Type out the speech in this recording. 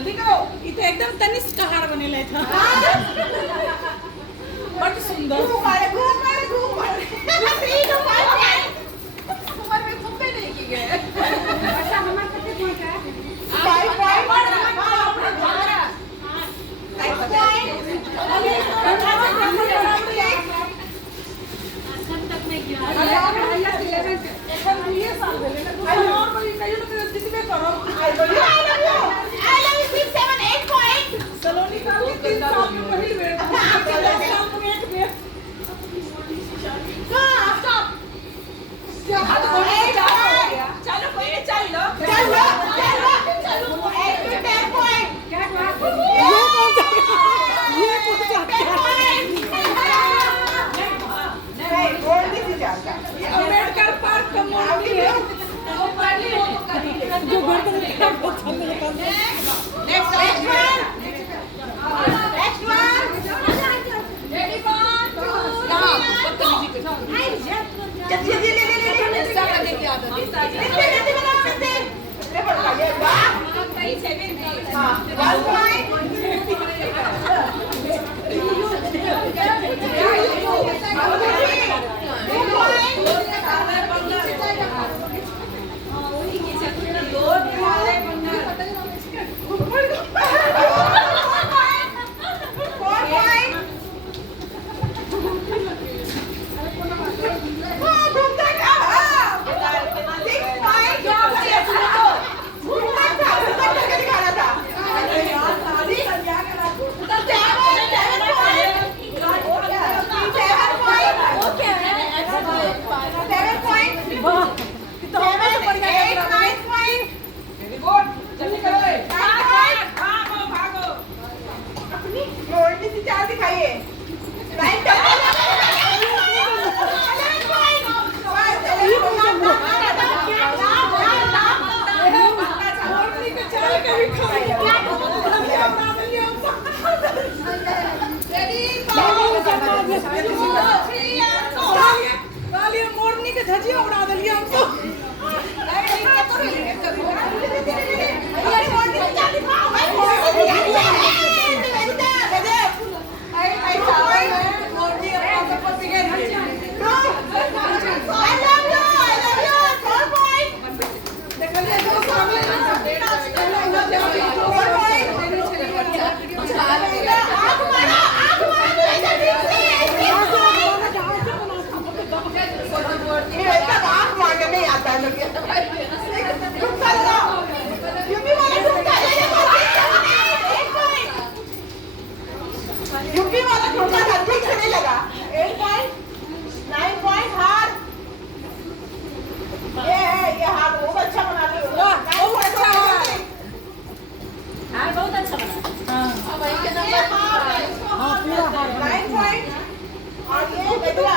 जल्दी करो। इथे एकदम तनिष्क हार बनेला इथं. बट सुंदर. घूम मारे. तुम्हारे में घूमते नहीं की गए. अच्छा हमारे कितने पॉइंट है? 5 पॉइंट. सब तक में गया. अंबेडकर पार्क का मोड़ है. जो बर्तन खराब होता है मेरे पास. मोरनी के धजिया उड़ा दिलिए हमको. यूपी वाला ठोका था, ठीक से नहीं लगा. 8 पॉइंट. 9 पॉइंट हार. ये हार बहुत अच्छा बना रही हो. बहुत अच्छा है. हार बहुत अच्छा बना. हाँ. हाँ, पूरा हार. 9 पॉइंट. और ये बेटुआ